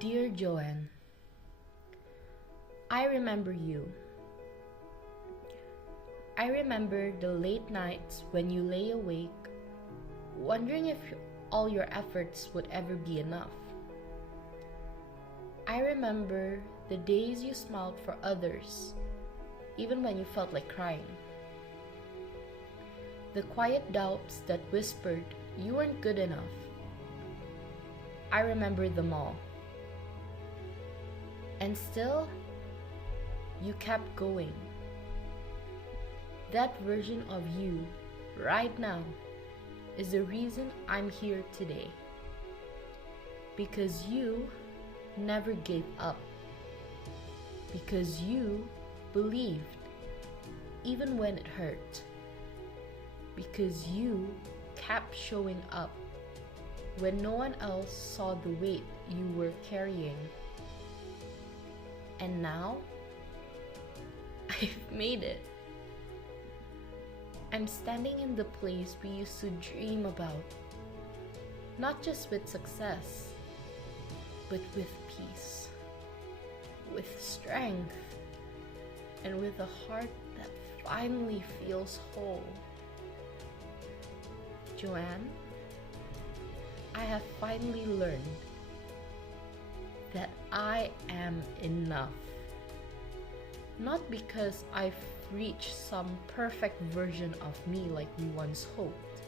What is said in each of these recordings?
Dear Joanne, I remember you. I remember the late nights when you lay awake, wondering if all your efforts would ever be enough. I remember the days you smiled for others, even when you felt like crying. The quiet doubts that whispered you weren't good enough. I remember them all. And still, you kept going. That version of you, right now, is the reason I'm here today. Because you never gave up. Because you believed, even when it hurt. Because you kept showing up when no one else saw the weight you were carrying. And now, I've made it. I'm standing in the place we used to dream about, not just with success, but with peace, with strength, and with a heart that finally feels whole. Joanne, I have finally learned that I am enough. Not because I've reached some perfect version of me like we once hoped,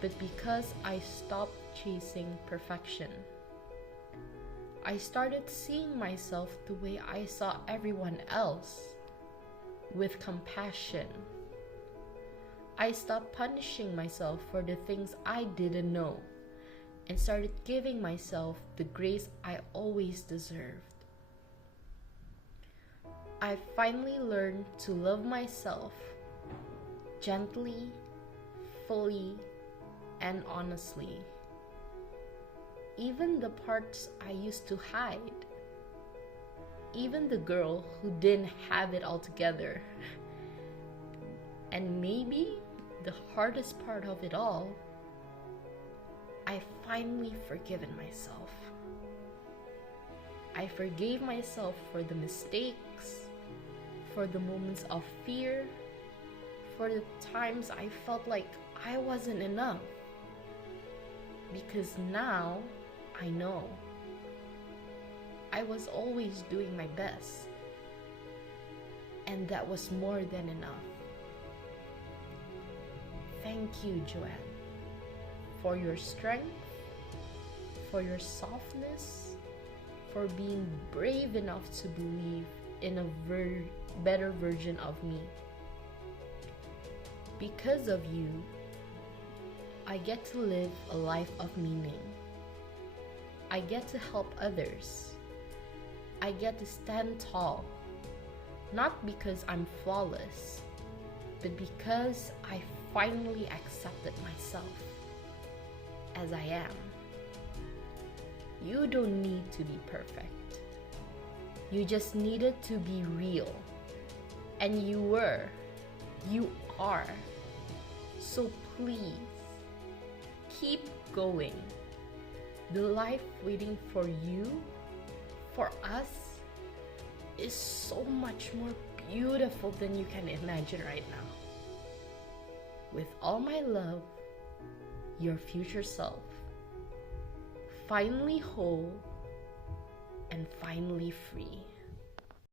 but because I stopped chasing perfection. I started seeing myself the way I saw everyone else, with compassion. I stopped punishing myself for the things I didn't know and started giving myself the grace I always deserved. I finally learned to love myself gently, fully, and honestly. Even the parts I used to hide. Even the girl who didn't have it all together. And maybe the hardest part of it all, I finally forgiven myself. I forgave myself for the mistakes, for the moments of fear, for the times I felt like I wasn't enough. Because now I know I was always doing my best, and that was more than enough. Thank you, Joanne, for your strength, for your softness, for being brave enough to believe in a better version of me. Because of you, I get to live a life of meaning. I get to help others. I get to stand tall, not because I'm flawless, but because I finally accepted myself as I am. You don't need to be perfect. You just needed to be real. And you were. You are. So please, keep going. The life waiting for you, for us, is so much more beautiful than you can imagine right now. With all my love, your future self, finally whole and finally free.